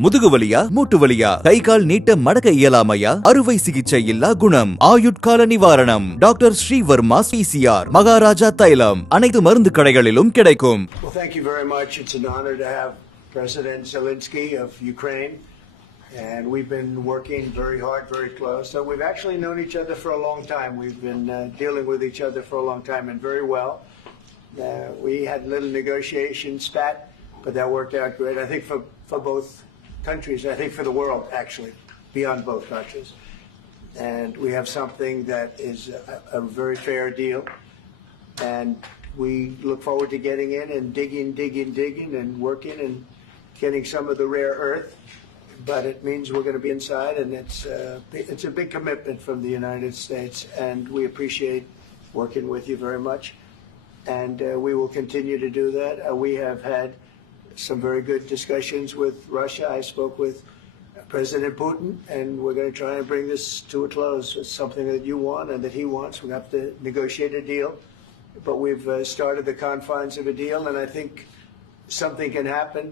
முதுகுவலியா மூட்டுவலியா கை கால் நீட்ட மடக்க இயலாமையா அறுவை சிகிச்சை இல்லா குணம் ஆயுட்கால நிவாரணம் டாக்டர் ஸ்ரீவர்மா பிசிஆர் மகாராஜா தைலம் அனைத்து மருந்து கடைகளிலும் கிடைக்கும். Well, thank you very much. It's an honor to have President Zelenskyy of Ukraine, and we've been working very hard, very close. So we've actually known each other for a long time. We've been dealing with each other for a long time and very well. We had a little negotiation spat, but that worked out great. I think for both countries, I think for the world, actually, beyond both countries. And we have something that is a very fair deal. And we look forward to getting in and digging and working and getting some of the rare earth. But it means we're going to be inside, and it's a big commitment from the United States, and we appreciate working with you very much. And we will continue to do that. We have had some very good discussions with Russia. I spoke with President Putin, and we're going to try and bring this to a close. It's something that you want and that he wants. We have to negotiate a deal, but we've started the confines of a deal, and I think something can happen.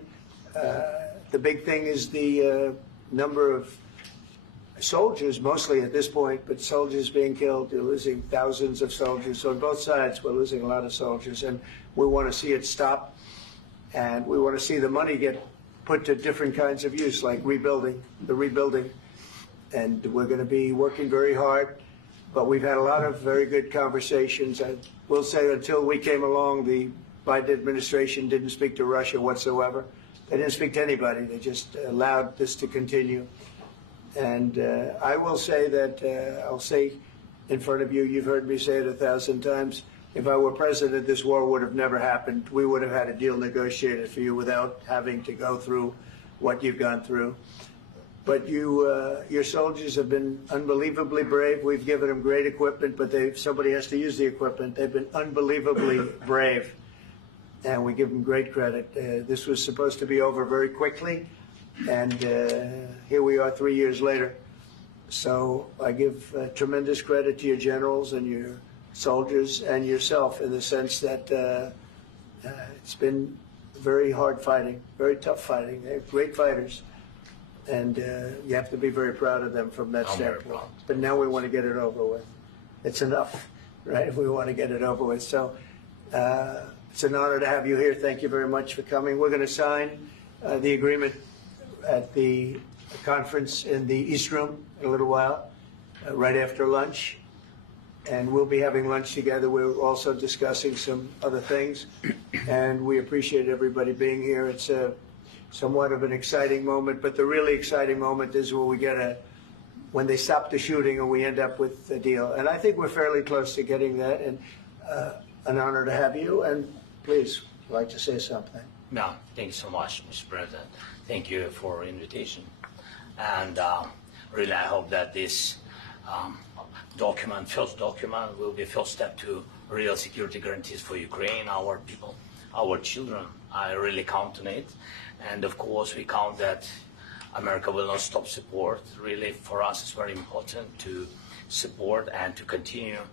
The big thing is the number of soldiers, mostly at this point, but soldiers being killed. They're losing thousands of soldiers. So on both sides, we're losing a lot of soldiers, and we want to see it stop. And we want to see the money get put to different kinds of use, like the rebuilding. And we're going to be working very hard. But we've had a lot of very good conversations. I will say until we came along, the Biden administration didn't speak to Russia whatsoever. They didn't speak to anybody. They just allowed this to continue. And I will say that, I'll say in front of you, you've heard me say it 1,000 times, if I were president, this war would have never happened. We would have had a deal negotiated for you without having to go through what you've gone through. But your soldiers have been unbelievably brave. We've given them great equipment, but somebody has to use the equipment. They've been unbelievably brave, and we give them great credit. This was supposed to be over very quickly, and here we are 3 years later. So I give tremendous credit to your generals and your soldiers and yourself in the sense that it's been very hard fighting, very tough fighting. They're great fighters, and you have to be very proud of them from that standpoint. But now we want to get it over with. It's enough, right? We want to get it over with. So it's an honor to have you here. Thank you very much for coming. We're going to sign the agreement at the conference in the East Room in a little while, right after lunch. And we'll be having lunch together. We're also discussing some other things, and we appreciate everybody being here. It's somewhat of an exciting moment, but the really exciting moment is when they stop the shooting and we end up with a deal. And I think we're fairly close to getting that, and an honor to have you. And please, I'd like to say something. No, thank you so much, Mr. President. Thank you for the invitation. And really, I hope that this first document will be first step to real security guarantees for Ukraine, our people, our children. I really count on it. And of course, we count that America will not stop support. Really, for us, it's very important to support and to continue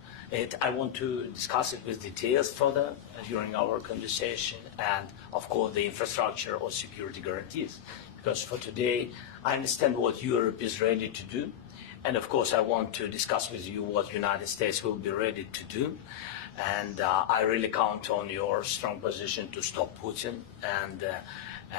it. I want to discuss it with details further during our conversation, and of course, the infrastructure or security guarantees. Because for today, I understand what Europe is ready to do. And of course, I want to discuss with you what the United States will be ready to do. And I really count on your strong position to stop Putin.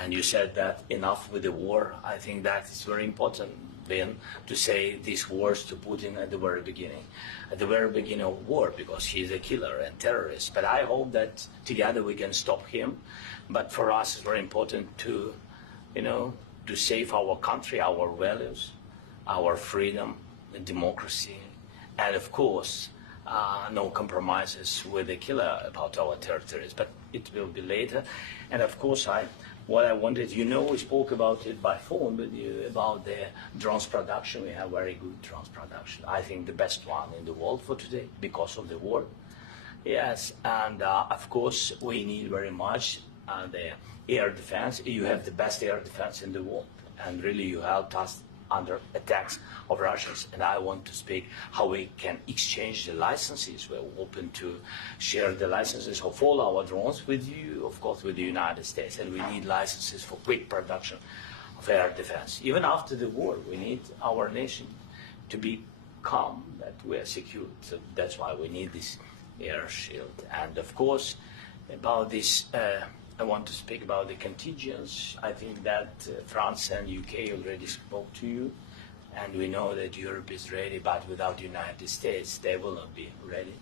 And you said that enough with the war. I think that is very important, Ben, to say these words to Putin at the very beginning. At the very beginning of war, because he's a killer and terrorist. But I hope that together we can stop him. But for us, it's very important to save our country, our values, our freedom and democracy, and of course, no compromises with the killer about our territories, but it will be later. And of course, what I wanted, we spoke about it by phone with you, about the drones production. We have very good drones production. I think the best one in the world for today because of the war. Yes, and of course, we need very much the air defense. You have the best air defense in the world, and really you helped us under attacks of Russians, and I want to speak how we can exchange the licenses. We're open to share the licenses of all our drones with you, of course, with the United States, and we need licenses for quick production of air defense. Even after the war, we need our nation to be calm, that we are secure. So that's why we need this air shield. And of course, about this, I want to speak about the contingents. I think that France and UK already spoke to you, and we know that Europe is ready, but without the United States, they will not be ready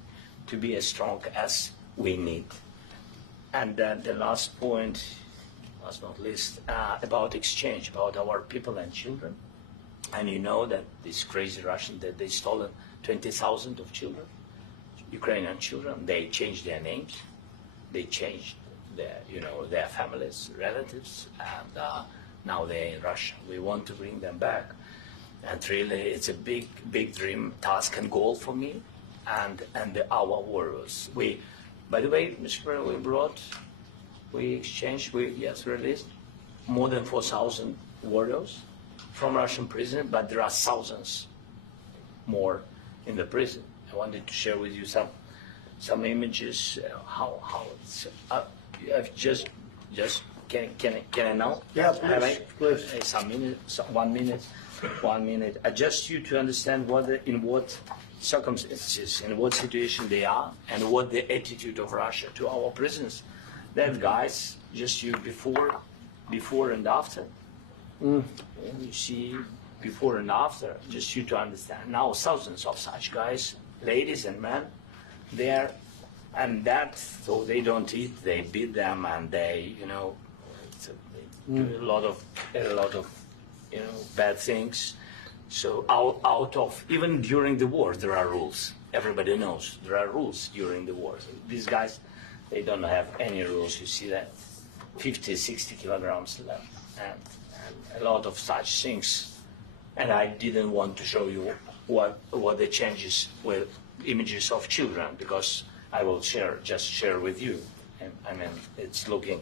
to be as strong as we need. And then the last point, last not least, about exchange, about our people and children. And you know that this crazy Russian, that they stolen 20,000 of children, Ukrainian children. They changed their names, they changed their, their families, relatives, and now they're in Russia. We want to bring them back, and really, it's a big, big dream, task, and goal for me, and our warriors. By the way, Mr. President, we exchanged, released more than 4,000 warriors from Russian prison, but there are thousands more in the prison. I wanted to share with you some images. How it's just can I now? Yeah, please. Some minutes, 1 minute, 1 minute. Just you to understand in what circumstances, in what situation they are, and what the attitude of Russia to our prisons. That guys, just you before and after. And you see before and after, just you to understand. Now thousands of such guys, ladies and men, there, and that, so they don't eat, they beat them, and they, they do a lot of bad things. So out of, even during the war, there are rules. Everybody knows there are rules during the war. So these guys, they don't have any rules. You see that 50, 60 kilograms left, and a lot of such things. And I didn't want to show you what the changes with images of children, because I will just share with you. And, I mean, it's looking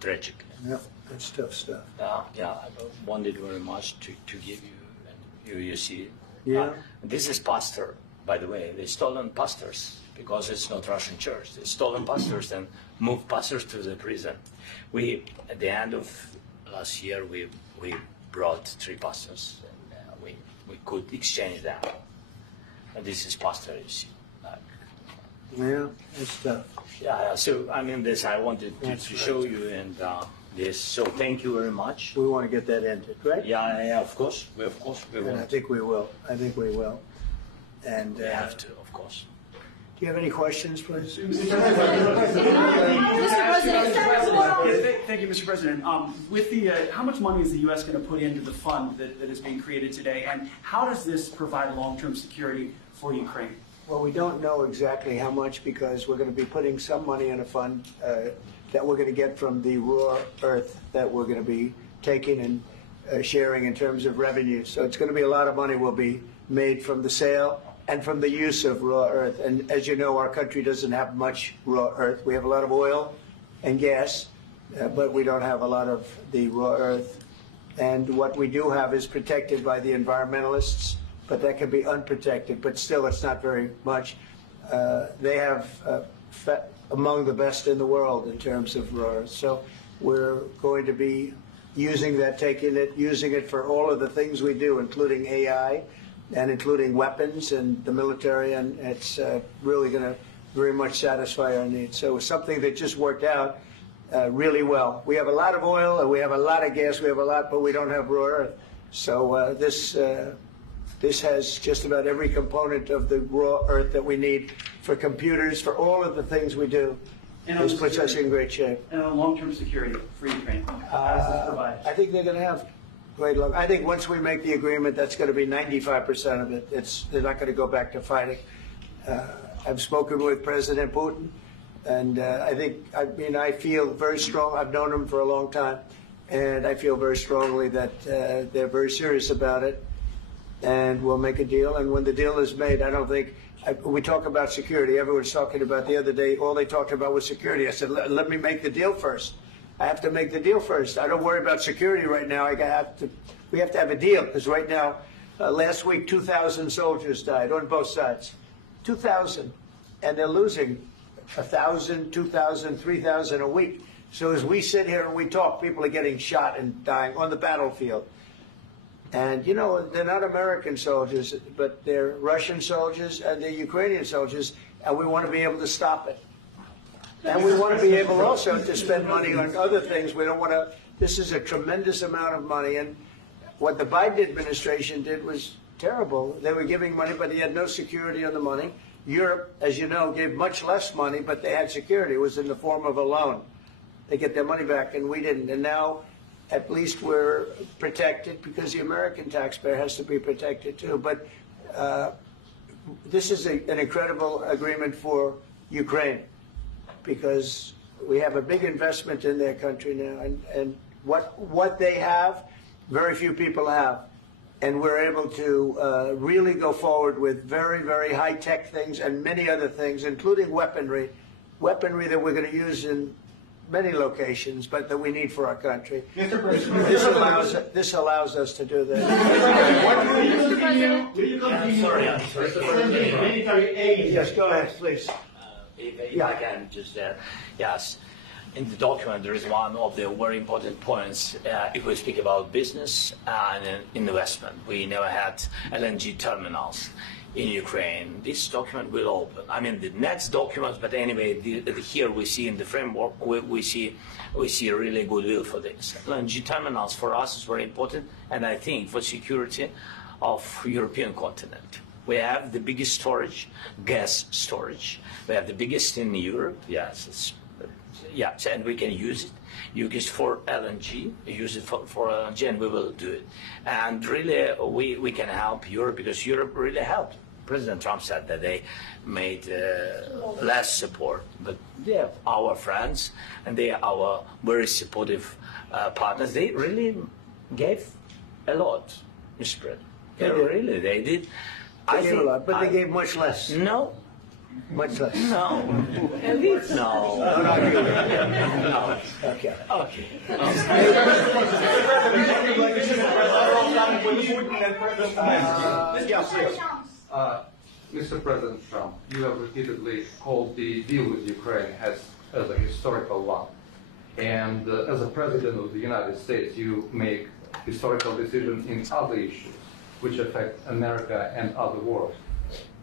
tragic. Yeah, that's tough stuff. I wanted very much to give you, and you see. Yeah. This is pastor, by the way. They stolen pastors, because it's not Russian church. They stolen pastors and moved pastors to the prison. At the end of last year, we brought 3 pastors, and we could exchange them. And this is pastor, you see. Yeah, that's tough. Yeah. So I mean, this I wanted to show you, and this. So thank you very much. We want to get that ended, right? Yeah. Of course. We And will. I think we will. And We have to, of course. do you have any questions, please? Thank you, Mr. President. With how much money is the U.S. going to put into the fund that is being created today, and how does this provide long-term security for Ukraine? Well, we don't know exactly how much, because we're going to be putting some money in a fund that we're going to get from the raw earth that we're going to be taking and sharing in terms of revenue. So it's going to be a lot of money will be made from the sale and from the use of raw earth. And as you know, our country doesn't have much raw earth. We have a lot of oil and gas, but we don't have a lot of the raw earth. And what we do have is protected by the environmentalists, but that can be unprotected. But still, it's not very much. They have among the best in the world in terms of raw earth. So we're going to be using that, using it for all of the things we do, including AI and including weapons and the military, and it's really going to very much satisfy our needs. So it's something that just worked out really well. We have a lot of oil, and we have a lot of gas, but we don't have raw earth. So this has just about every component of the raw earth that we need for computers, for all of the things we do. And this puts us in great shape. And on long-term security for Ukraine, how does this provide? I think they're going to have great luck. I think once we make the agreement, that's going to be 95% of it. They're not going to go back to fighting. I've spoken with President Putin, and I feel very strong. I've known him for a long time, and I feel very strongly that they're very serious about it, and we'll make a deal. And when the deal is made, I don't think we talk about security. Everyone's talking about the other day. All they talked about was security. I said, let me make the deal first. I have to make the deal first. I don't worry about security right now. We have to have a deal, because right now, last week, 2,000 soldiers died on both sides. 2,000, and they're losing 1,000, 2,000, 3,000 a week. So as we sit here and we talk, people are getting shot and dying on the battlefield. And, you know, they're not American soldiers, but they're Russian soldiers and they're Ukrainian soldiers, and we want to be able to stop it. And we want to be able also to spend money on other things. We don't want to, this is a tremendous amount of money. And what the Biden administration did was terrible. They were giving money, but they had no security on the money. Europe, as you know, gave much less money, but they had security. It was in the form of a loan. They get their money back, and we didn't. And now, at least we're protected because the American taxpayer has to be protected too. But this is an incredible agreement for Ukraine because we have a big investment in their country now, and what they have, very few people have. And we're able to really go forward with very, very high-tech things and many other things, including weaponry that we're going to use in many locations, but that we need for our country. Mr. President, This allows us to do that. will you continue sorry. sending military aid? Yes, go ahead, please. If I can just, yes. In the document, there is one of the very important points. If we speak about business and investment, we never had LNG terminals in Ukraine. This document will open. I mean, the next documents, but anyway, here we see in the framework, we see really goodwill for this. LNG terminals for us is very important, and I think for security of European continent. We have the biggest storage, gas storage. We have the biggest in Europe. Yes, yes, and we can use it. Use it for LNG, use it for LNG, and we will do it. And really, we can help Europe because Europe really helped. President Trump said that they made less support, but they are our friends and they are our very supportive partners. They really gave a lot, Mr. President. They did. They gave a lot, but they gave much less. No. Much less. No. No. No. Okay. Okay. Mr. President Trump, you have repeatedly called the deal with Ukraine as a historical one. And as a President of the United States, you make historical decisions in other issues which affect America and other world.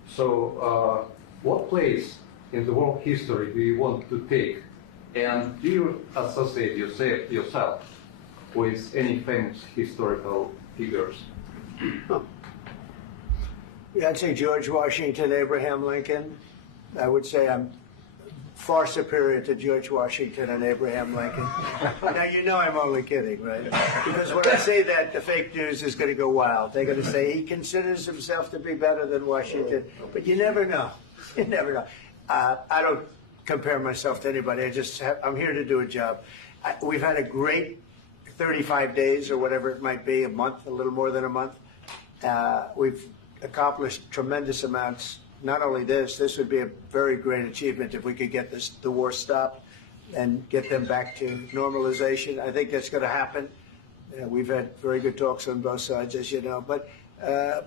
So what place in the world history do you want to take? And do you associate yourself with any famous historical figures? Yeah, I'd say George Washington, Abraham Lincoln. I would say I'm far superior to George Washington and Abraham Lincoln. Now, you know I'm only kidding, right? Because when I say that, the fake news is going to go wild. They're going to say he considers himself to be better than Washington. But you never know. You never know. I don't compare myself to anybody. I'm here to do a job. We've had a great 35 days or whatever it might be, a month, a little more than a month. We've accomplished tremendous amounts. Not only this would be a very great achievement if we could get the war stopped and get them back to normalization. I think that's going to happen. We've had very good talks on both sides, as you know. But I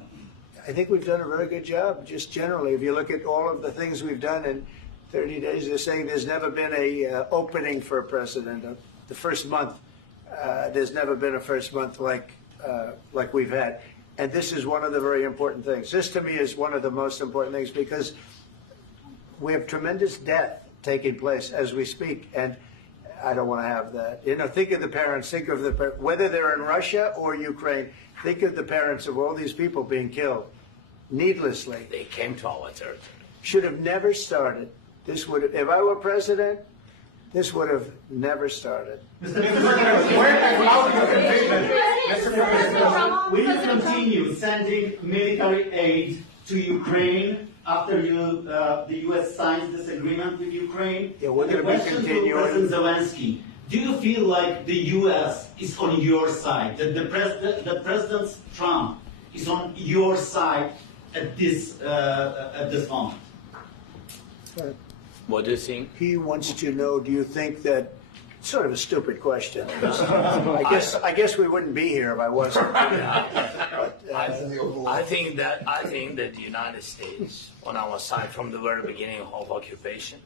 think we've done a very good job, just generally. If you look at all of the things we've done in 30 days, they're saying there's never been a opening for a president. The first month, there's never been a first month like we've had. And this is one of the very important things. This, to me, is one of the most important things because we have tremendous death taking place as we speak, and I don't want to have that. You know, think of the parents, whether they're in Russia or Ukraine, think of the parents of all these people being killed needlessly. They came to our territory. Should have never started. This would have, if I were president, this would have never started. Mr. President, will you continue sending military aid to Ukraine after the U.S. signs this agreement with Ukraine? Yeah, we're going to be continuing. To President Zelenskyy, do you feel like the U.S. is on your side? That President Trump is on your side at this moment? What do you think? He wants to know, do you think that, sort of a stupid question. I guess we wouldn't be here if I wasn't. I think that the United States on our side from the very beginning of occupation,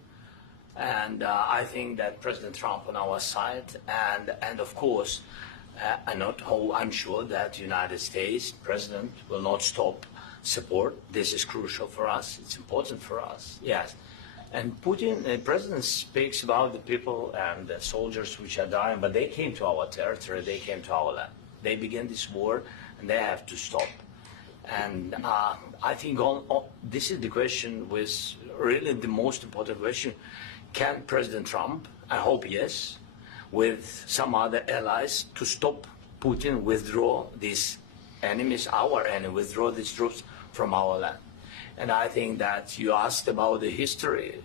And I think that President Trump on our side, and of course, I'm sure that the United States President will not stop support. This is crucial for us. It's important for us. Yes. And Putin, the president speaks about the people and the soldiers which are dying, but they came to our territory, they came to our land. They began this war, and they have to stop. And I think this is the question, with really the most important question. Can President Trump, I hope yes, with some other allies, to stop Putin, withdraw these enemies, our enemy, withdraw these troops from our land? And I think that you asked about the history,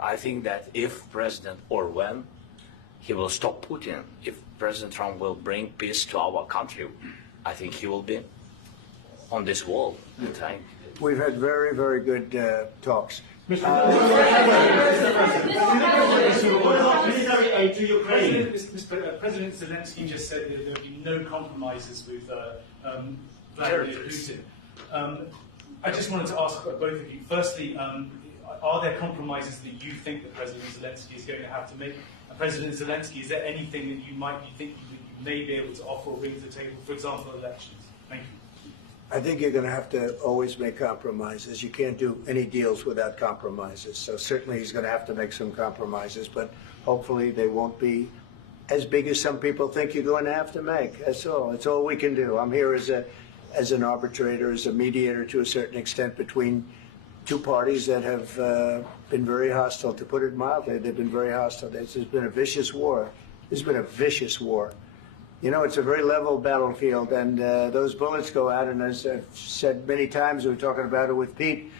I think that if President, or when, he will stop Putin, if President Trump will bring peace to our country, I think he will be on this wall. We've had very, very good talks. Military aid to Ukraine. President Zelenskyy just said that there would be no compromises with Vladimir Putin. I just wanted to ask both of you. Firstly, are there compromises that you think that President Zelenskyy is going to have to make? President Zelenskyy, is there anything that you think you may be able to offer or bring to the table, for example, elections? Thank you. I think you're going to have to always make compromises. You can't do any deals without compromises. So certainly he's going to have to make some compromises, but hopefully they won't be as big as some people think you're going to have to make. That's all. It's all we can do. I'm here as an arbitrator, as a mediator to a certain extent between two parties that have been very hostile, to put it mildly. They've been very hostile. This has been a vicious war. This has been a vicious war. You know, it's a very level battlefield, and those bullets go out, and as I've said many times, we were talking about it with Pete,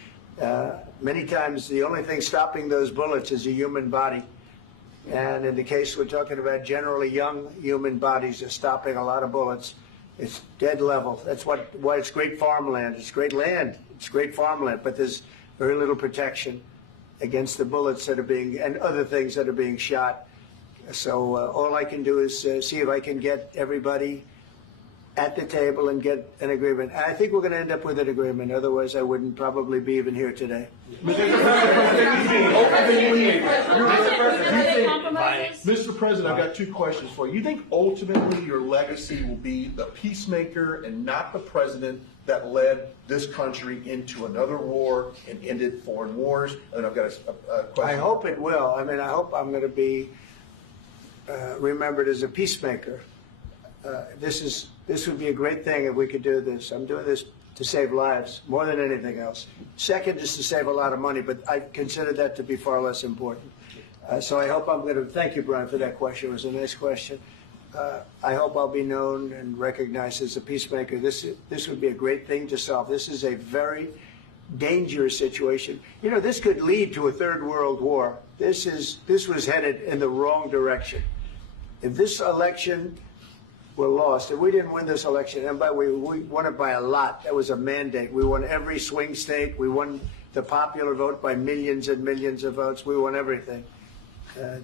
many times the only thing stopping those bullets is a human body. And in the case we're talking about, generally young human bodies are stopping a lot of bullets. It's dead level. That's why it's great farmland. It's great land. It's great farmland, but there's very little protection against the bullets that are being, and other things that are being shot. So all I can do is see if I can get everybody at the table and get an agreement. And I think we're going to end up with an agreement. Otherwise, I wouldn't probably be even here today. Mr. President, I've got two questions for you. You think ultimately your legacy will be the peacemaker and not the president that led this country into another war and ended foreign wars? And I've got a question. I hope it will. I mean, I hope I'm going to be remembered as a peacemaker. This would be a great thing if we could do this. I'm doing this to save lives more than anything else. Second is to save a lot of money, but I consider that to be far less important. So I hope I'm going to, thank you, Brian, for that question. It was a nice question. I hope I'll be known and recognized as a peacemaker. This would be a great thing to solve. This is a very dangerous situation. You know, this could lead to a third world war. This was headed in the wrong direction. If this election were lost, if we didn't win this election, and we won it by a lot, that was a mandate. We won every swing state. We won the popular vote by millions and millions of votes. We won everything.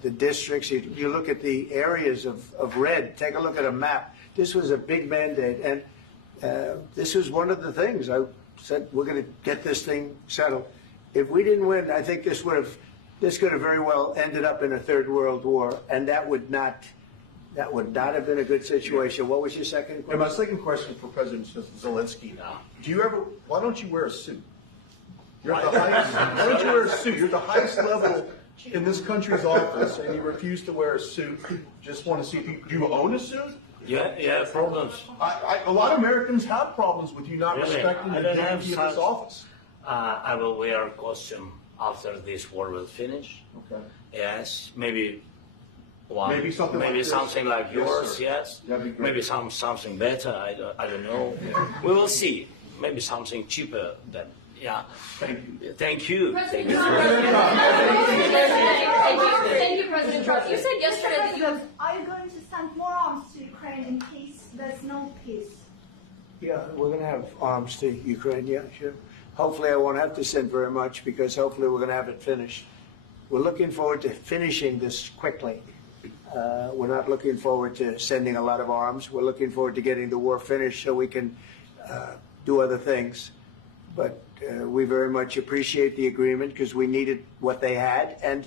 The districts, you look at the areas of red, take a look at a map. This was a big mandate, and this was one of the things I said, we're going to get this thing settled. If we didn't win, I think this could have very well ended up in a third world war, and that would not have been a good situation. What was your second question? And my second question for President Zelenskyy: why don't you wear a suit? You're at the highest. Why don't you wear a suit? You're at the highest level in this country's office, and you refuse to wear a suit. Just want to see if do you own a suit? Yeah, problems. A lot of Americans have problems with you not respecting the dignity of this office. I will wear a costume after this war will finish. Okay. Yes, maybe something like yours. Yes. Maybe something better. I don't know. We will see. Maybe something cheaper than. Yeah. Thank you. President Trump. Thank you, President Trump. You said yesterday that you have. Are you going to send more arms to Ukraine in case there's no peace? Yeah, we're going to have arms to Ukraine. Yeah, sure. Hopefully, I won't have to send very much because hopefully we're going to have it finished. We're looking forward to finishing this quickly. We're not looking forward to sending a lot of arms. We're looking forward to getting the war finished so we can do other things. But we very much appreciate the agreement because we needed what they had. And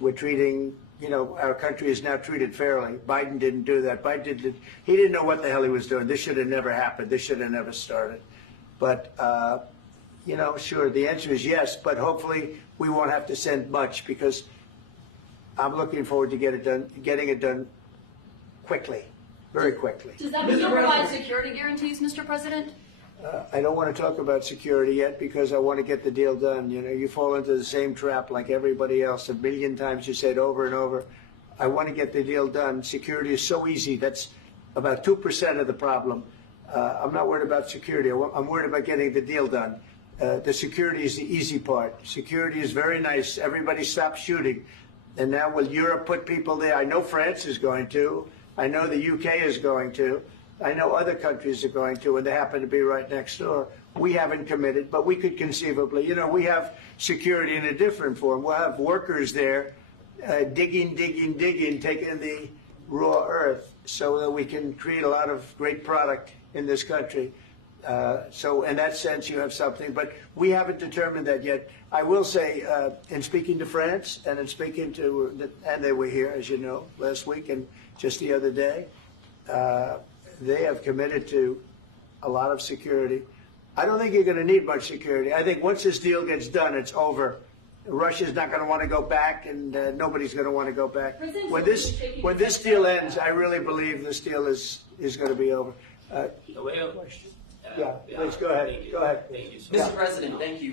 we're treating, our country is now treated fairly. Biden didn't do that. He didn't know what the hell he was doing. This should have never happened. This should have never started. But, sure, the answer is yes, but hopefully we won't have to send much because I'm looking forward to getting it done quickly, very quickly. Does that mean you'll provide security guarantees, Mr. President? I don't want to talk about security yet because I want to get the deal done. You fall into the same trap like everybody else. A million times you said over and over, I want to get the deal done. Security is so easy. That's about 2% of the problem. I'm not worried about security. I'm worried about getting the deal done. The security is the easy part. Security is very nice. Everybody stopped shooting. And now will Europe put people there? I know France is going to. I know the UK is going to. I know other countries are going to, and they happen to be right next door. We haven't committed, but we could conceivably. We have security in a different form. We'll have workers there digging, taking the raw earth so that we can create a lot of great product in this country. So in that sense, you have something, but we haven't determined that yet. I will say, in speaking to France and in speaking to, and they were here, as you know, last week and just the other day, they have committed to a lot of security. I don't think you're going to need much security. I think once this deal gets done, it's over. Russia's not going to want to go back, and nobody's going to want to go back. When this deal ends, I really believe this deal is going to be over. Yeah, please go ahead. Go ahead. Thank you, Mr. President, thank you.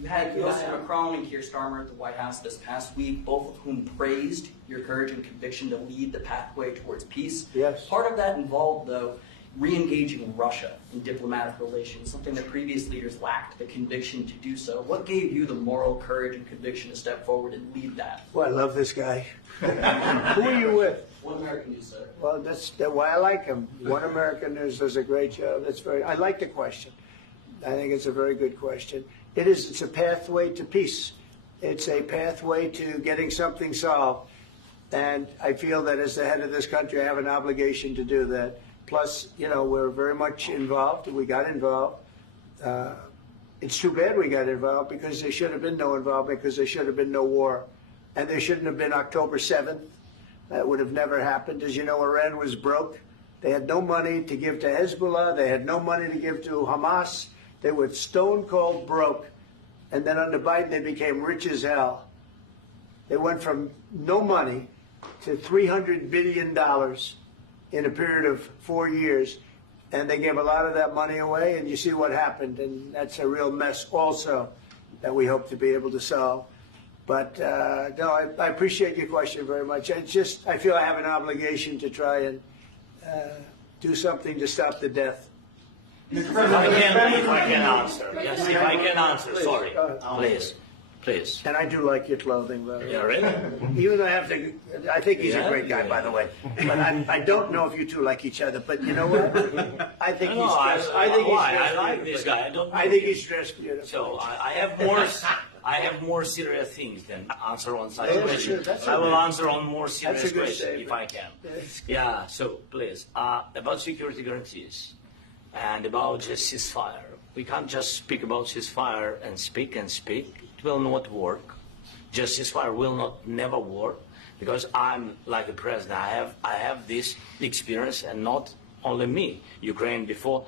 You had Mr. Macron and Keir Starmer at the White House this past week, both of whom praised your courage and conviction to lead the pathway towards peace. Yes. Part of that involved, though, re-engaging Russia in diplomatic relations, something that previous leaders lacked the conviction to do so. What gave you the moral courage and conviction to step forward and lead that? Well, I love this guy. Who are you with? One American News, sir. Well, that's why I like him. One American News does a great job. I like the question. I think it's a very good question. It's a pathway to peace. It's a pathway to getting something solved. And I feel that as the head of this country, I have an obligation to do that. Plus, we're very much involved. We got involved. It's too bad we got involved because there should have been no involvement because there should have been no war. And there shouldn't have been October 7th. That would have never happened. As you know, Iran was broke. They had no money to give to Hezbollah. They had no money to give to Hamas. They were stone cold broke. And then under Biden, they became rich as hell. They went from no money to $300 billion in a period of 4 years. And they gave a lot of that money away. And you see what happened. And that's a real mess also that we hope to be able to solve. But no, I appreciate your question very much. I feel I have an obligation to try and do something to stop the death. If I can answer. Yes, if I can answer. Sorry. Please. And I do like your clothing, by the way. Yeah, really? Even though I think he's a great guy, by the way. But I don't know if you two like each other. But you know what? I think he's dressed. I like this guy. I think he's dressed beautiful. So I have more serious things than answer on such questions. Sure, I will answer on more serious questions statement. if I can. Yeah, so please, about security guarantees and about just ceasefire. We can't just speak about ceasefire and speak. It will not work. Just ceasefire will never work because I'm like a president. I have this experience, and not only me. Ukraine before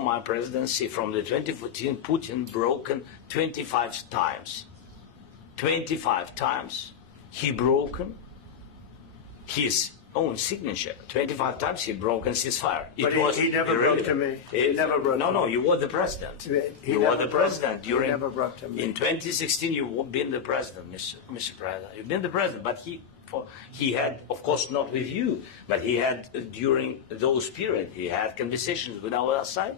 my presidency, from the 2014, Putin broken 25 times. 25 times he broken his own signature. 25 times he broken ceasefire. But he never broke to me. He never broke to me. No, you were the president. You were the president during. He never broke to me. In 2016, you've been the president, Mr. President. You've been the president, but he had, of course, not with you, but he had during those periods. He had conversations with our side,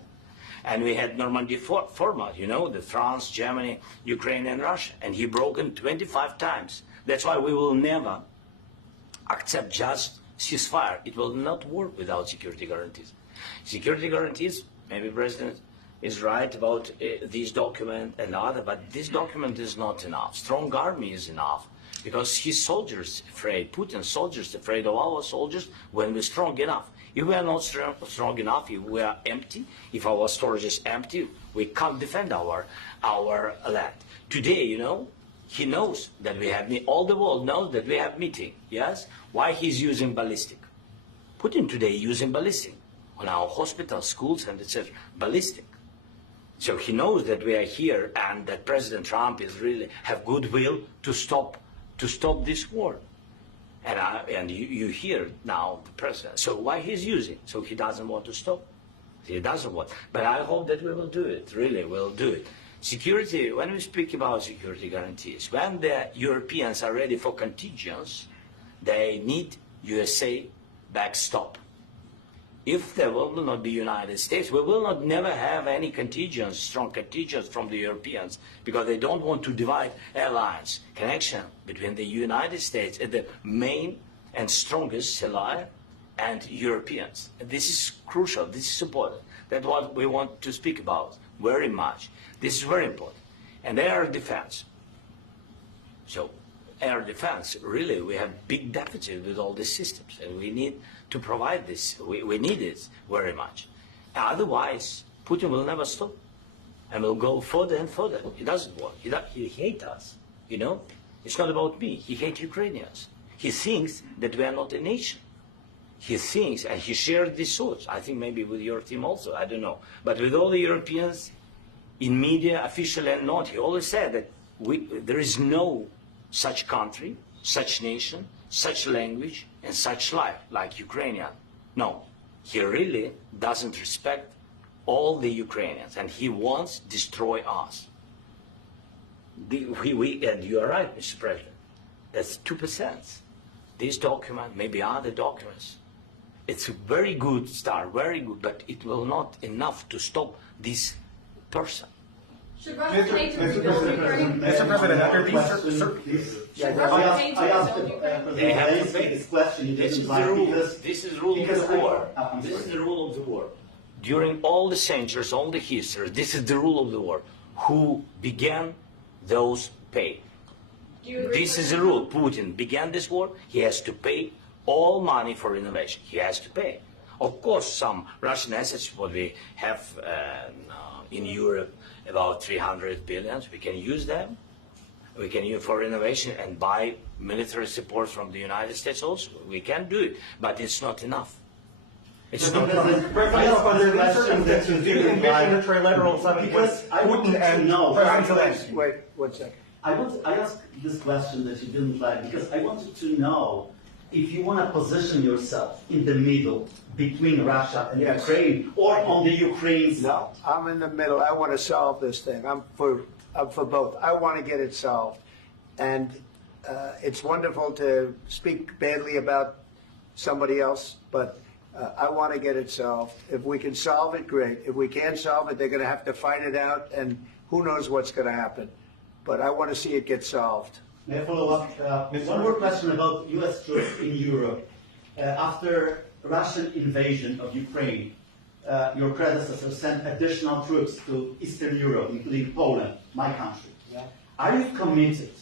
and we had Normandy format. The France, Germany, Ukraine, and Russia, and he broken 25 times. That's why we will never accept just ceasefire. It will not work without security guarantees. Security guarantees, maybe President is right about this document and other, but this document is not enough. Strong army is enough because his soldiers afraid, Putin's soldiers afraid of our soldiers when we're strong enough. If we are not strong enough, if we are empty, if our storage is empty, we can't defend our land. Today, He knows that we have, all the world knows that we have meeting, yes? Why he's using ballistic? Putin today using ballistic on our hospitals, schools, and etc. Ballistic. So he knows that we are here and that President Trump is really have goodwill to stop this war. And you hear now the president. So why he's using? So he doesn't want to stop. He doesn't want. But I hope that we will do it. Really, we'll do it. Security. When we speak about security guarantees, when the Europeans are ready for contingents, they need USA backstop. If there will not be United States, we will not never have any contingents, strong contingents from the Europeans, because they don't want to divide alliance, connection between the United States and the main and strongest ally and Europeans. And this is crucial, this is important. That's what we want to speak about very much. This is very important. And air defense. So air defense, really, we have big deficit with all these systems, and we need to provide this. We need it very much. Otherwise, Putin will never stop, and will go further and further. He doesn't want. He hates us. You know, it's not about me. He hates Ukrainians. He thinks that we are not a nation. He thinks, and he shared these thoughts. I think maybe with your team also. I don't know, but with all the Europeans, in media, officially and not, he always said that there is no such country, such nation, such language, and such life like Ukrainian. No, he really doesn't respect all the Ukrainians, and he wants to destroy us. And you are right, Mr. President. That's 2%. This document, maybe other documents, it's a very good start, very good, but it will not enough to stop this person. Should Russia pay to rebuild Ukraine? Mr. President, after these Should Russia pay to I asked rebuild Ukraine? They have to Zelensky pay. this question. This is the rule. This is the rule of the war. This is the rule of the war. During all the centuries, all the history, this is the rule of the war. Who began, those pay. Do you agree This with is the that? rule. Putin began this war. He has to pay all money for innovation. He has to pay. Of course, some Russian assets, what we have in Europe, about 300 billion, we can use them. We can use for innovation and buy military support from the United States also. We can do it, but it's not enough. It's not enough. trilateral summit Because I want Putin to and know. President Zelensky. Wait 1 second. I asked this question that you didn't like because I wanted to know if you want to position yourself in the middle between Russia and Yes. Ukraine or on the Ukraine's No, I'm in the middle. I want to solve this thing. I'm for both. I want to get it solved. And it's wonderful to speak badly about somebody else, but I want to get it solved. If we can solve it, great. If we can't solve it, they're going to have to fight it out, and who knows what's going to happen. But I want to see it get solved. May I follow up? One more question about U.S. troops in Europe. After Russian invasion of Ukraine, your predecessor sent additional troops to Eastern Europe, including Poland, my country. Yeah. Are you committed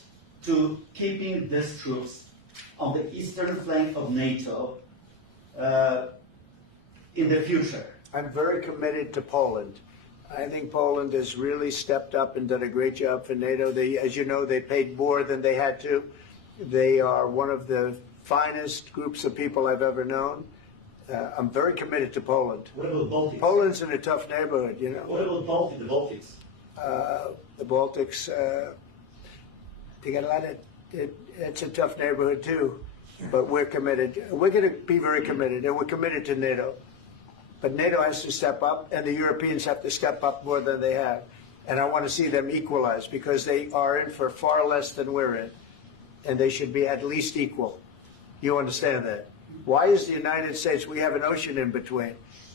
to keeping these troops on the eastern flank of NATO in the future? I'm very committed to Poland. I think Poland has really stepped up and done a great job for NATO. They, as you know, they paid more than they had to. They are one of the finest groups of people I've ever known. I'm very committed to Poland. What about Baltics? Poland's in a tough neighborhood, you know. What about the Baltics? The Baltics, they got a lot of, it's a tough neighborhood too, but we're committed. We're going to be very committed, and we're committed to NATO. But NATO has to step up, and the Europeans have to step up more than they have. And I want to see them equalize because they are in for far less than we're in, and they should be at least equal. You understand that? Why is the United States, we have an ocean in between.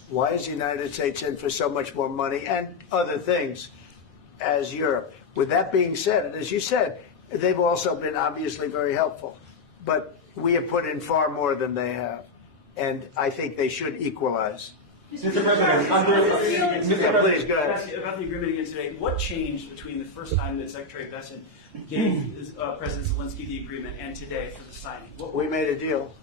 Why is the United States in for so much more money and other things as Europe? With that being said, and as you said, they've also been obviously very helpful. But we have put in far more than they have. And I think they should equalize. Mr. President, Please, go ahead. About the agreement again today, what changed between the first time that Secretary Bessent gave President Zelensky the agreement and today for the signing? We made a deal.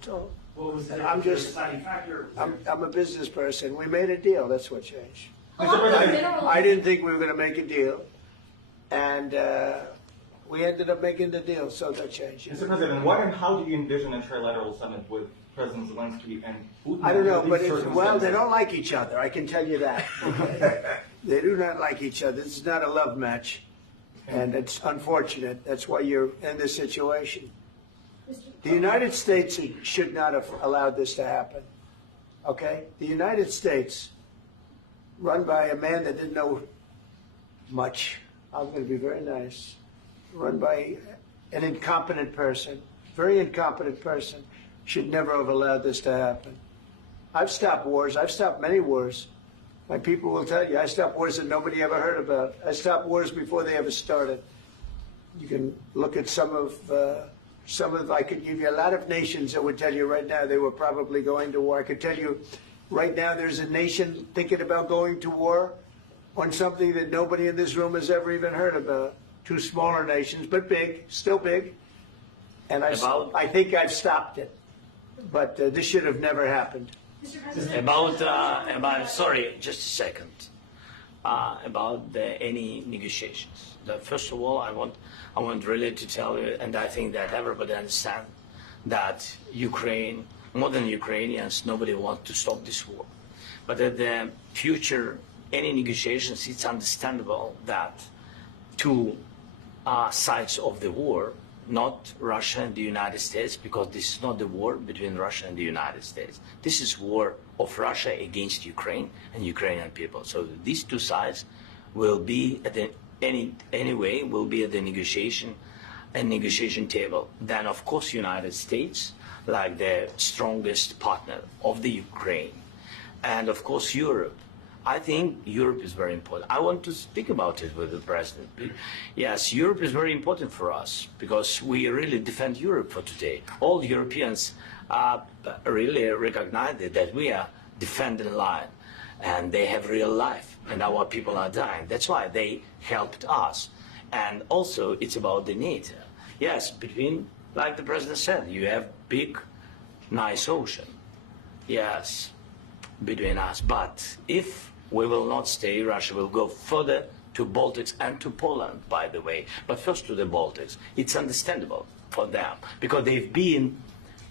So What was the I'm just- deciding factor? I'm a business person. We made a deal. That's what changed. Along with mineral- I didn't think we were going to make a deal. And We ended up making the deal, so that changed. Mr. President, what and how do you envision a trilateral summit with President Zelenskyy and Putin? I don't know, under but these well, they circumstances? don't like each other. I can tell you that. Okay? They do not like each other. This is not a love match, and it's unfortunate. That's why you're in this situation. The United States should not have allowed this to happen. Okay? The United States, run by a man that didn't know much. I'm going to be very nice. Run by an incompetent person, very incompetent person, should never have allowed this to happen. I've stopped wars. I've stopped many wars. My people will tell you, I stopped wars that nobody ever heard about. I stopped wars before they ever started. You can look at some of, I could give you a lot of nations that would tell you right now they were probably going to war. I could tell you right now there's a nation thinking about going to war on something that nobody in this room has ever even heard about. Two smaller nations, but big, still big. And I think I've stopped it. But this should have never happened. Sorry, just a second. About any negotiations. First of all, I want really to tell you, and I think that everybody understands that Ukraine, more than Ukrainians, nobody wants to stop this war. But at the future, any negotiations, it's understandable that two sides of the war, not Russia and the United States, because this is not the war between Russia and the United States. This is war of Russia against Ukraine and Ukrainian people. So these two sides will be at the will be at the negotiation table. Then of course United States, like the strongest partner of the Ukraine, and of course Europe. I think Europe is very important. I want to speak about it with the President. Yes, Europe is very important for us because we really defend Europe for today. All Europeans really recognize that we are defending line and they have real life and our people are dying. That's why they helped us. And also it's about the NATO. Yes, between, like the President said, you have big, nice ocean. Yes, between us. But if we will not stay, Russia will go further to Baltics and to Poland, by the way. But first to the Baltics. It's understandable for them because they've been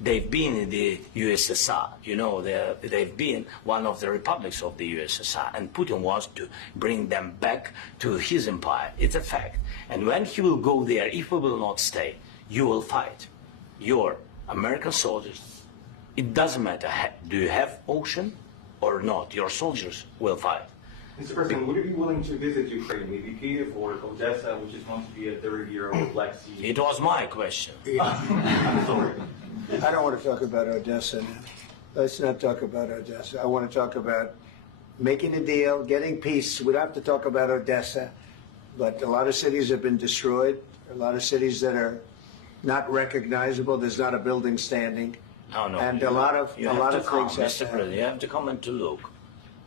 in the USSR. You know, they've been one of the republics of the USSR, and Putin wants to bring them back to his empire. It's a fact. And when he will go there, if we will not stay, you will fight. Your American soldiers, it doesn't matter, do you have ocean or not, your soldiers will fight. Mr. President, would you be willing to visit Ukraine, maybe Kiev or Odessa, which is going to be a third year of the Black Sea? It was my question. I'm sorry. I don't want to talk about Odessa now. Let's not talk about Odessa. I want to talk about making a deal, getting peace. We don't have to talk about Odessa, but a lot of cities have been destroyed. A lot of cities that are not recognizable. There's not a building standing. No. And a lot of things Mr. President, you have to come and to look.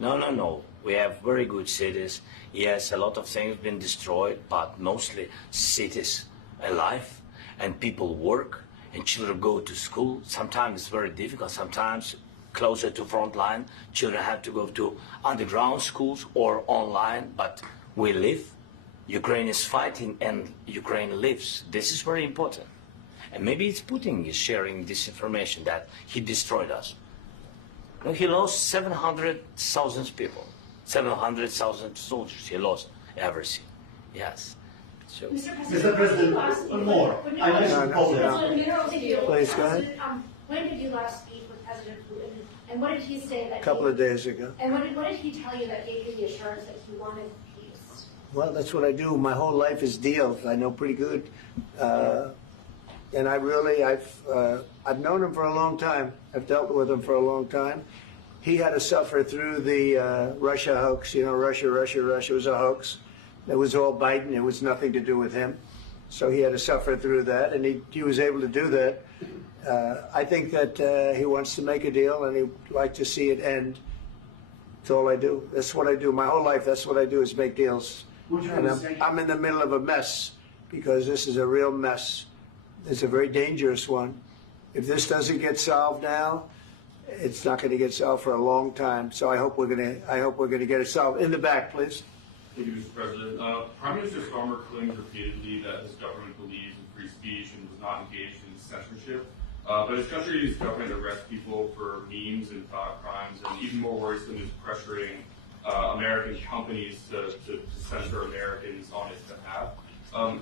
No. We have very good cities. Yes, a lot of things have been destroyed, but mostly cities alive and people work and children go to school. Sometimes it's very difficult. Sometimes closer to front line, children have to go to underground schools or online, but we live. Ukraine is fighting and Ukraine lives. This is very important. And maybe it's Putin is sharing this information that he destroyed us. No, he lost 700,000 people, 700,000 soldiers. He lost everything. Yes. So. Mr. President, one more. I mentioned Poland. Please, go ahead. When did you last speak with President Putin, and what did he say that? A couple of days ago. And what did he tell you that gave you the assurance that he wanted peace? Well, that's what I do. My whole life is deals. I know pretty good. And I've known him for a long time. I've dealt with him for a long time. He had to suffer through the Russia hoax. You know, Russia was a hoax. It was all Biden. It was nothing to do with him. So he had to suffer through that, and he was able to do that. I think that he wants to make a deal, and he'd like to see it end. That's all I do. That's what I do. My whole life, that's what I do is make deals. And I'm in the middle of a mess because this is a real mess. It's a very dangerous one. If this doesn't get solved now, it's not going to get solved for a long time. So I hope we're going to get it solved. In the back, please. Thank you, Mr. President. Prime Minister Starmer claims repeatedly that his government believes in free speech and was not engaged in censorship. But his country's government arrests people for memes and thought crimes, and even more worrisome is pressuring American companies to censor Americans on his behalf.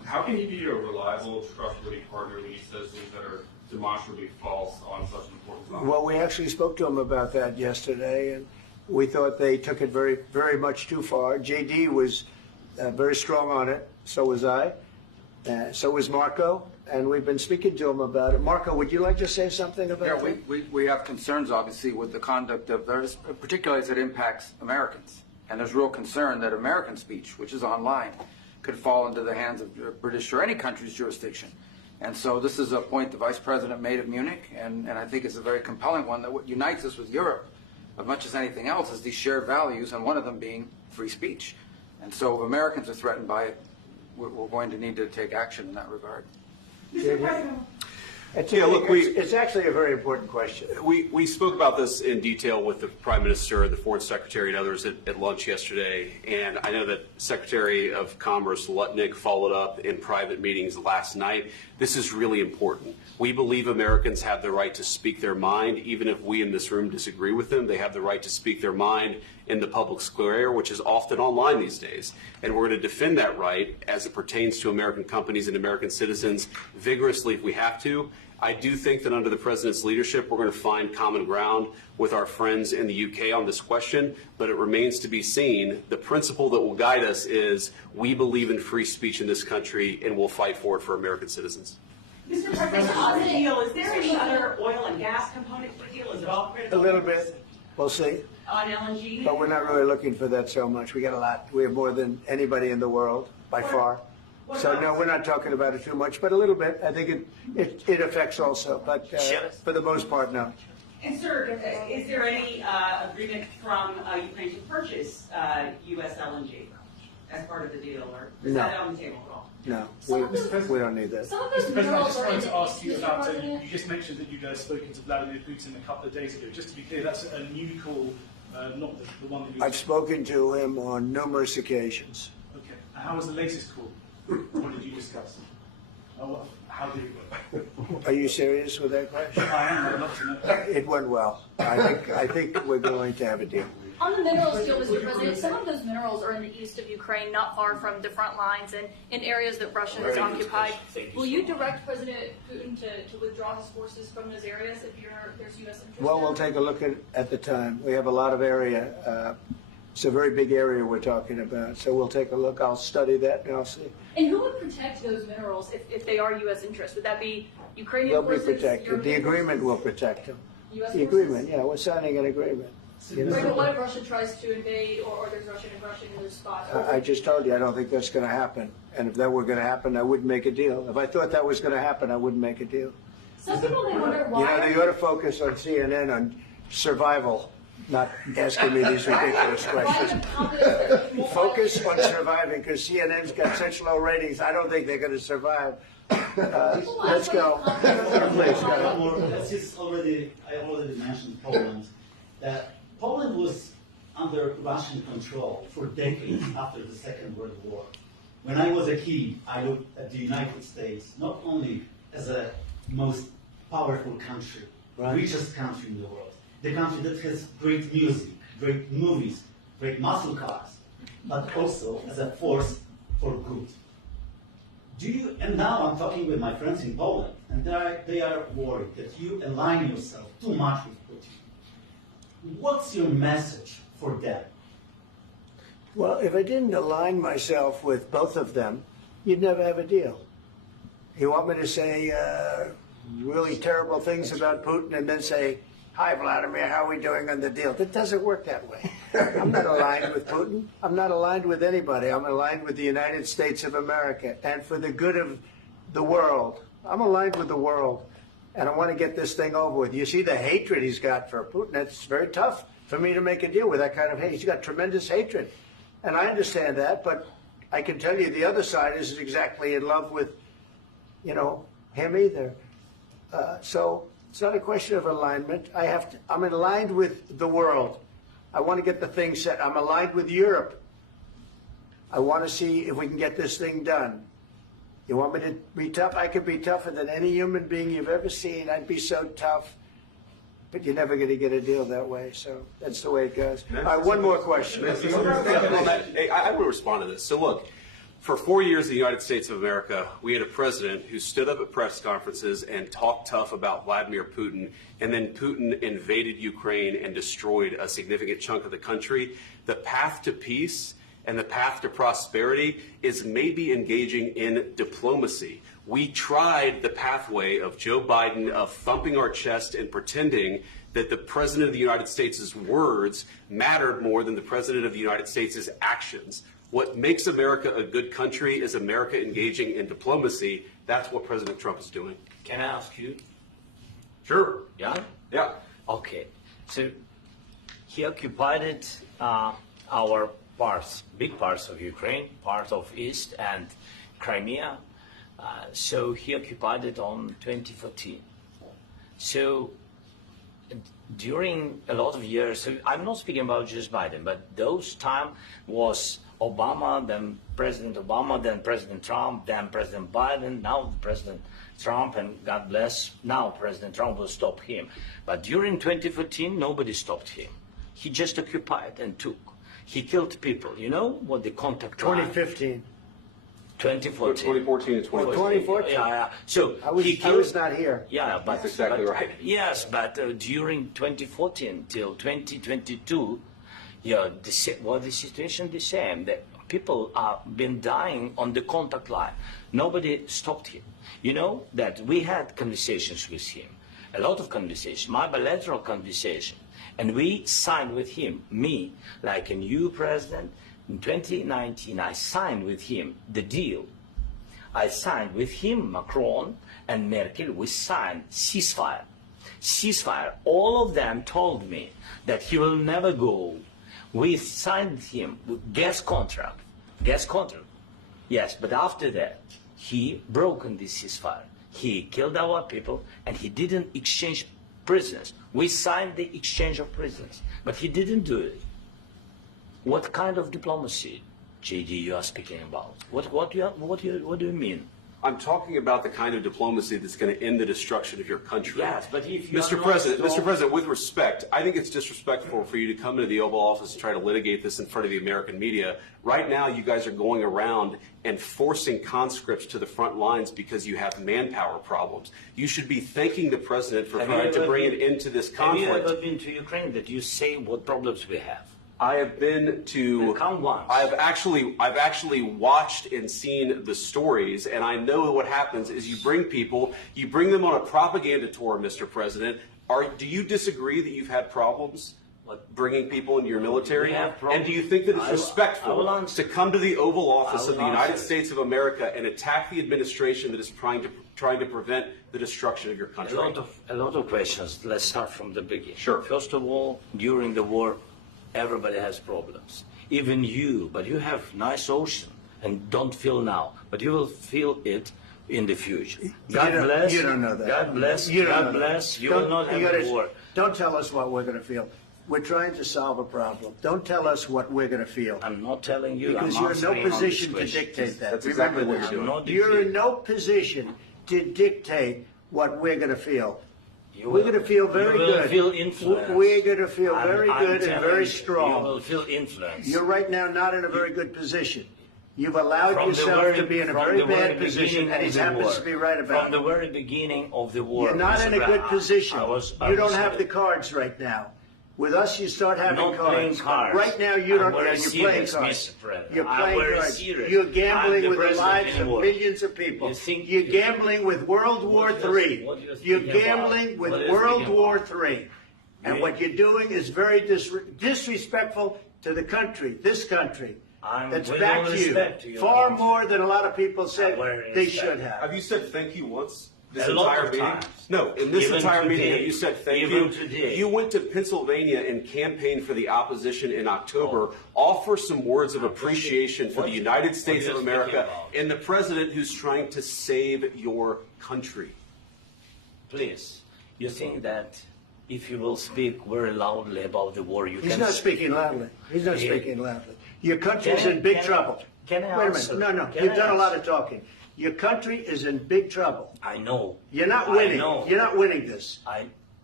How can he be a reliable, trustworthy partner when he says things that are demonstrably false on such an important topic? Well, we actually spoke to him about that yesterday, and we thought they took it very, very much too far. JD was very strong on it. So was I. So was Marco. And we've been speaking to him about it. Marco, would you like to say something about that? We have concerns, obviously, with the conduct of theirs, particularly as it impacts Americans. And there's real concern that American speech, which is online, could fall into the hands of British or any country's jurisdiction. And so this is a point the Vice President made at Munich, and I think it's a very compelling one, that what unites us with Europe, as much as anything else, is these shared values, and one of them being free speech. And so if Americans are threatened by it, we're going to need to take action in that regard. Mr. President. It's actually a very important question. We spoke about this in detail with the Prime Minister, the Foreign Secretary, and others at lunch yesterday. And I know that Secretary of Commerce Lutnick followed up in private meetings last night. This is really important. We believe Americans have the right to speak their mind, even if we in this room disagree with them. They have the right to speak their mind in the public square, which is often online these days. And we're going to defend that right as it pertains to American companies and American citizens vigorously if we have to. I do think that under the President's leadership, we're going to find common ground with our friends in the UK on this question, but it remains to be seen. The principle that will guide us is we believe in free speech in this country, and we'll fight for it for American citizens. Mr. President, on the deal, is there any other oil and gas component to the deal? Is it all critical? A little bit. We'll see. On LNG? But we're not really looking for that so much. We got a lot. We have more than anybody in the world, by far. So no, we're not talking about it too much, but a little bit. I think it affects also, but for the most part, no. And sir, is there any agreement from Ukraine to purchase U.S. LNG as part of the deal, or is that on the table at all? No, we don't need that. Mr. President, I just wanted to ask you about, you just mentioned that you'd spoken to Vladimir Putin a couple of days ago. Just to be clear, that's a new call, not the one that you... I've spoken to him on numerous occasions. Okay. And how was the latest call? What did you discuss? How did it go? Are you serious with that question? I am. I'd love to know. It went well. I think we're going to have a deal. On the minerals deal, Mr. President, some of those minerals are in the east of Ukraine, not far from the front lines and in areas that Russia has occupied. Will you direct President Putin to withdraw his forces from those areas if there's U.S. interest? Well, we'll take a look at the time. We have a lot of area. It's a very big area we're talking about, so we'll take a look. I'll study that and I'll see. And who would protect those minerals if they are U.S. interests? Would that be Ukrainian They'll forces? be protected. The agreement will protect them. US the forces? agreement, yeah, we're signing an agreement. Right, but what if Russia tries to invade or there's Russian aggression in those spots? I just told you I don't think that's going to happen. And if that were going to happen, I wouldn't make a deal. If I thought that was going to happen, I wouldn't make a deal. Some people may wonder why. You know, you ought to focus on CNN on survival, not asking me these ridiculous questions. Focus on surviving, because CNN's got such low ratings. I don't think they're going to survive. Let's go. Please go. I already mentioned Poland. That Poland was under Russian control for decades after the Second World War. When I was a kid, I looked at the United States not only as a most powerful country, richest country in the world, the country that has great music, great movies, great muscle cars, but also as a force for good. And now I'm talking with my friends in Poland, and they are worried that you align yourself too much with Putin. What's your message for them? Well, if I didn't align myself with both of them, you'd never have a deal. You want me to say really terrible things about Putin and then say, "Hi, Vladimir, how are we doing on the deal?" That doesn't work that way. I'm not aligned with Putin. I'm not aligned with anybody. I'm aligned with the United States of America and for the good of the world. I'm aligned with the world. And I want to get this thing over with. You see the hatred he's got for Putin. It's very tough for me to make a deal with that kind of hate. He's got tremendous hatred. And I understand that, but I can tell you the other side isn't exactly in love with, him either. So it's not a question of alignment. I'm aligned with the world. I want to get the thing set. I'm aligned with Europe. I want to see if we can get this thing done. You want me to be tough? I could be tougher than any human being you've ever seen. I'd be so tough. But you're never going to get a deal that way. So that's the way it goes. All right, one more question. Hey, I want to respond to this. So look, for 4 years in the United States of America, we had a president who stood up at press conferences and talked tough about Vladimir Putin, and then Putin invaded Ukraine and destroyed a significant chunk of the country. The path to peace and the path to prosperity is maybe engaging in diplomacy. We tried the pathway of Joe Biden of thumping our chest and pretending that the President of the United States' words mattered more than the President of the United States' actions. What makes America a good country is America engaging in diplomacy. That's what President Trump is doing. Can I ask you? Sure. Yeah? Yeah. Okay. So he occupied our parts, big parts of Ukraine, part of East and Crimea. So he occupied it on 2014. So during a lot of years, so I'm not speaking about just Biden, but those time was Obama, then President Obama, then President Trump, then President Biden, now President Trump, and God bless, now President Trump will stop him. But during 2014, nobody stopped him. He just occupied and took. He killed people. You know what the contact line? 2015. 2014 and 2014. 2014. Yeah. So I was not here. Yeah, but that's exactly right. Yes, but during 2014 till 2022, yeah, the situation the same. The people are been dying on the contact line. Nobody stopped him. You know that we had conversations with him, a lot of conversations, my bilateral conversation, and we signed with him. Me, like a new president. In 2019, I signed with him the deal. I signed with him, Macron and Merkel, we signed ceasefire. Ceasefire. All of them told me that he will never go. We signed him with gas contract. Gas contract. Yes, but after that, he broken this ceasefire. He killed our people and he didn't exchange prisoners. We signed the exchange of prisoners, but he didn't do it. What kind of diplomacy, JD, you are speaking about? What do you mean? I'm talking about the kind of diplomacy that's going to end the destruction of your country. Yes, but if you Mr. President, with respect, I think it's disrespectful for you to come into the Oval Office and try to litigate this in front of the American media. Right now, you guys are going around and forcing conscripts to the front lines because you have manpower problems. You should be thanking the President for trying to bring it into this conflict. Have you ever been to Ukraine that you say what problems we have? I have been to. I've actually watched and seen the stories, and I know what happens is you bring people, you bring them on a propaganda tour, Mr. President. Do you disagree that you've had problems bringing people into your military? And do you think that it's respectful to come to the Oval Office of the United States of America and attack the administration that is trying to prevent the destruction of your country? A lot of questions. Let's start from the beginning. Sure. First of all, during the war, everybody has problems. Even you, but you have nice ocean and don't feel now, but you will feel it in the future. God bless. You don't know that. God bless. God bless. You will not have war. Don't tell us what we're going to feel. We're trying to solve a problem. Don't tell us what we're going to feel. I'm not telling you. Because you're in no position to dictate that. That's exactly what you're doing. You're in no position to dictate what we're going to feel. We're going to feel very good. You will feel influence. We're going to feel very good and very strong. You will feel influence. You're right now not in a very good position. You've allowed yourself to be in a very bad position, and he happens to be right about it. From the very beginning of the war. You're not in a good position. You don't have the cards right now. With us, you start having cards. Right now, you don't. You're playing cards. You're playing cards. You're gambling with the lives of millions of people. You're gambling with World War III. You're gambling with World War III. And what you're doing is very disrespectful to the country, this country, that's backed you far more than a lot of people said they should have. Have you said thank you once? This entire meeting? No, in this entire meeting, you said thank you. You went to Pennsylvania and campaigned for the opposition in October. Offer some words of appreciation for the United States of America and the president who's trying to save your country. Please, you think that if you will speak very loudly about the war, you can... He's not speaking loudly. He's not speaking loudly. Your country's in big trouble. Can I Wait a answer? minute. No, Can you've I done a lot answer? of talking. Your country is in big trouble. I know. You're not I winning. know. You're not winning this.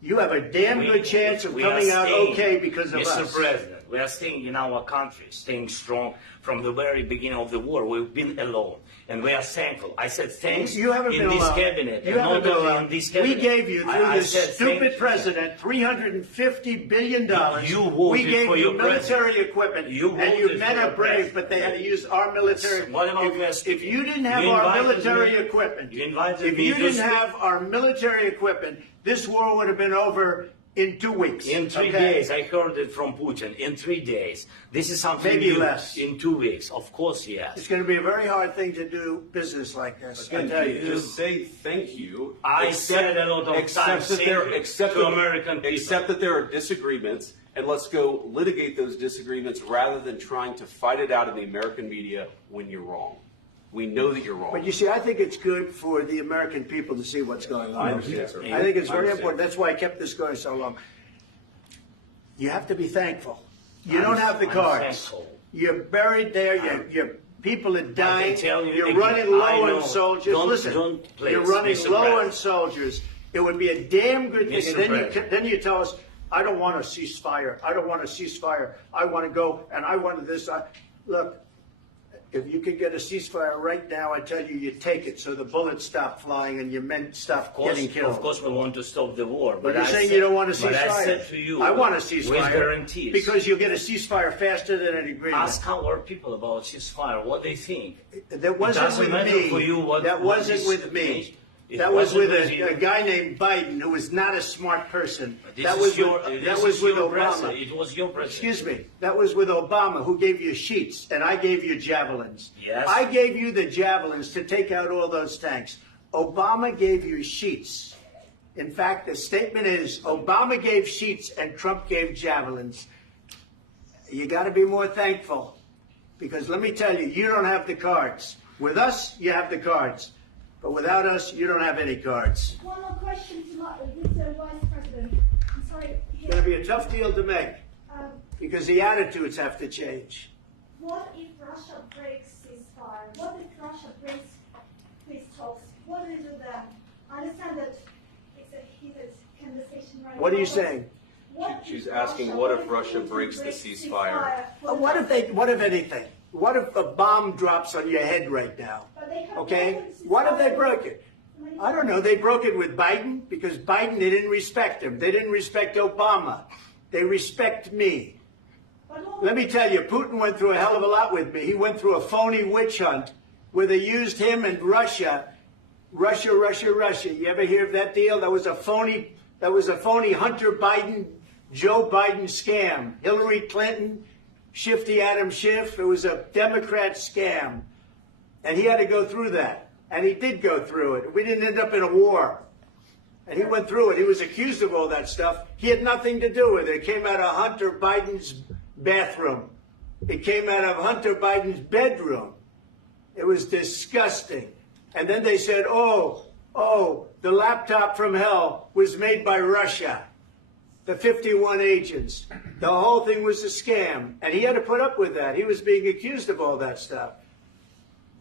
You have a damn good chance of coming out okay because of Mr. us. President, we are staying in our country, staying strong from the very beginning of the war. We've been alone, and we are thankful. I said thanks You haven't in been this alone. cabinet, You and haven't not been only alone. in this We cabinet. gave you, through I this said stupid thank you. president, $350 billion. You voted we gave for you your military president. equipment, You and voted you for men your are brave, president. but they had to use our military. What about If you didn't have You our invited military me- equipment, You invited if me you to didn't speak- have our military equipment, this war would have been over in 2 weeks. In 3 okay? days, I heard it from Putin. In 3 days, this is something Maybe new. less. In 2 weeks, of course, yes. It's going to be a very hard thing to do business like this. I tell you. Just say thank you. I said a lot of times that there, thank you accept to that- American people. Accept that there are disagreements, and let's go litigate those disagreements rather than trying to fight it out in the American media when you're wrong. We know that you're wrong. But you see, I think it's good for the American people to see what's going on. I understand, sir. I think it's I very understand. important. That's why I kept this going so long. You have to be thankful. You don't have the I'm cards. thankful. You're buried there. Your people are dying. tell you You're again, running I low know. on soldiers. Don't- Listen, don't please, you're running Mr. low on President. soldiers. It would be a damn good thing. Mr. And President. then you tell us, I don't want a ceasefire. I don't want a ceasefire. I want to go and I want this. Look, if you could get a ceasefire right now, I tell you take it so the bullets stop flying and your men stop getting killed. Of course, we want to stop the war. But you're I saying said- you don't want a ceasefire. But I said to you, I want a with ceasefire. guarantees. Because you'll get a ceasefire faster than an agreement. Ask our people about ceasefire, what they think. That wasn't It doesn't with matter me. for you what- that what wasn't is- with me. It That was wasn't with with you. a guy named Biden who was not a smart person. This That is was your- with, this that was is with your Obama. president. It was your president. Excuse me. That was with Obama, who gave you sheets, and I gave you javelins. Yes. I gave you the javelins to take out all those tanks. Obama gave you sheets. In fact, the statement is Obama gave sheets and Trump gave javelins. You got to be more thankful, because let me tell you, you don't have the cards. With us, you have the cards. But without us, you don't have any cards. One more question to Mr. Vice President. I'm sorry. It's going to be a tough deal to make, Um, because the attitudes have to change. what if Russia breaks ceasefire? What if Russia breaks peace talks? What do you do then? I understand that it's a heated conversation right now. What are you but saying? what She's if asking, what if Russia breaks the ceasefire? What if anything? What if a bomb drops on your head right now? Okay? What if they broke it? I don't know. They broke it with Biden because Biden, they didn't respect him. They didn't respect Obama. They respect me. Let me tell you, Putin went through a hell of a lot with me. He went through a phony witch hunt where they used him and Russia. Russia. You ever hear of that deal? That was a phony Hunter Biden, Joe Biden scam. Hillary Clinton, Shifty Adam Schiff. It was a Democrat scam. And he had to go through that. And he did go through it. We didn't end up in a war. And he went through it. He was accused of all that stuff. He had nothing to do with it. It came out of Hunter Biden's bathroom. It came out of Hunter Biden's bedroom. It was disgusting. And then they said, oh, the laptop from hell was made by Russia. The 51 agents. The whole thing was a scam. And he had to put up with that. He was being accused of all that stuff.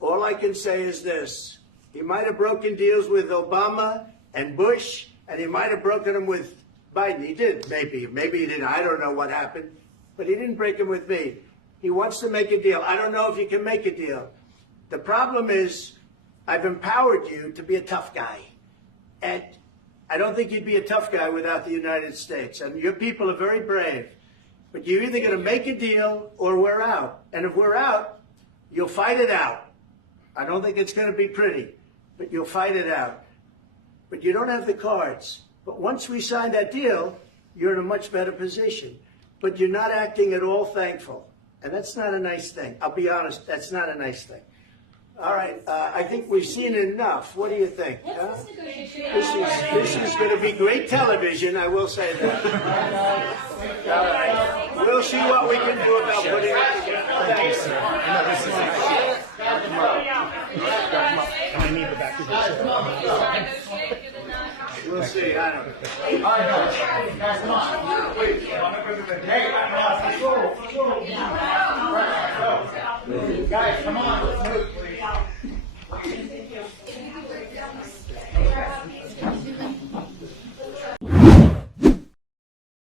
All I can say is this. He might have broken deals with Obama and Bush, and he might have broken them with Biden. He did, maybe. Maybe he didn't. I don't know what happened. But he didn't break them with me. He wants to make a deal. I don't know if you can make a deal. The problem is I've empowered you to be a tough guy. And I don't think you'd be a tough guy without the United States. And your people are very brave. But you're either going to make a deal or we're out. And if we're out, you'll fight it out. I don't think it's going to be pretty, but you'll fight it out. But you don't have the cards. But once we sign that deal, you're in a much better position. But you're not acting at all thankful. And that's not a nice thing. I'll be honest, that's not a nice thing. All right, I think we've seen enough. What do you think? Huh? This is going to be great television, I will say that. All right. We'll see what we can do about putting it together. Thanks. I need the back of We'll see. I don't know. Guys, come on. Wait, Hey, let's go. Guys, come on, let's move.